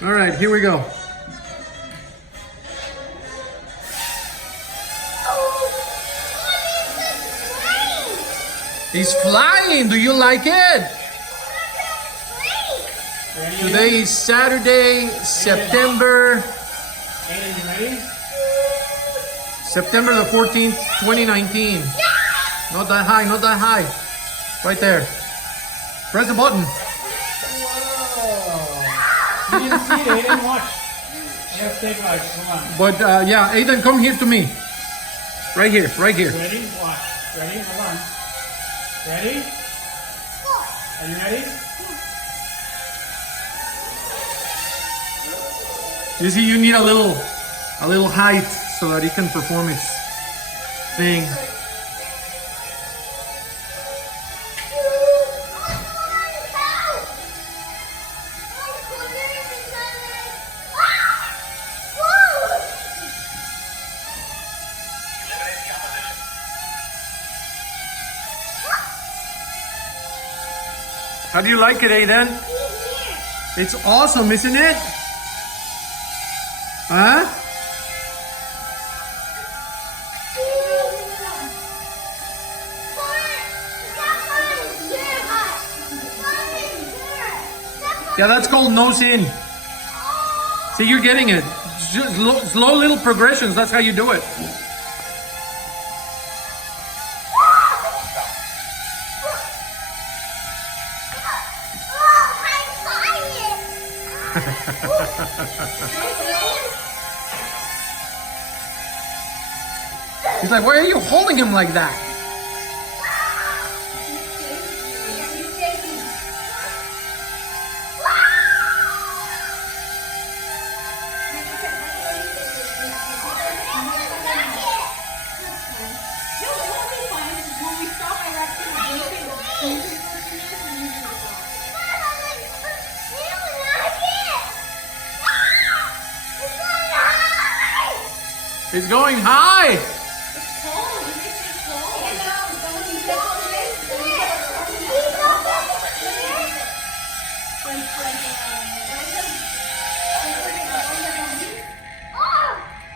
All right, here we go. He's flying. Do you like it? Today is Saturday, September the 14th, 2019. Not that high, not that high. Right there. Press the button. You didn't see it, Aiden. Watch. I gotta take life. Come on. But yeah, Aiden, come here to me. Right here, right here. Ready? Watch. Ready? Hold on. Ready? Are you ready? You see, you need a little height so that he can perform his thing. How do you like it, Aiden? It's awesome, isn't it? Huh? Yeah, that's called nose in. See, you're getting it. Just slow little progressions. That's how you do it. He's like, why are you holding him like that? He's going high.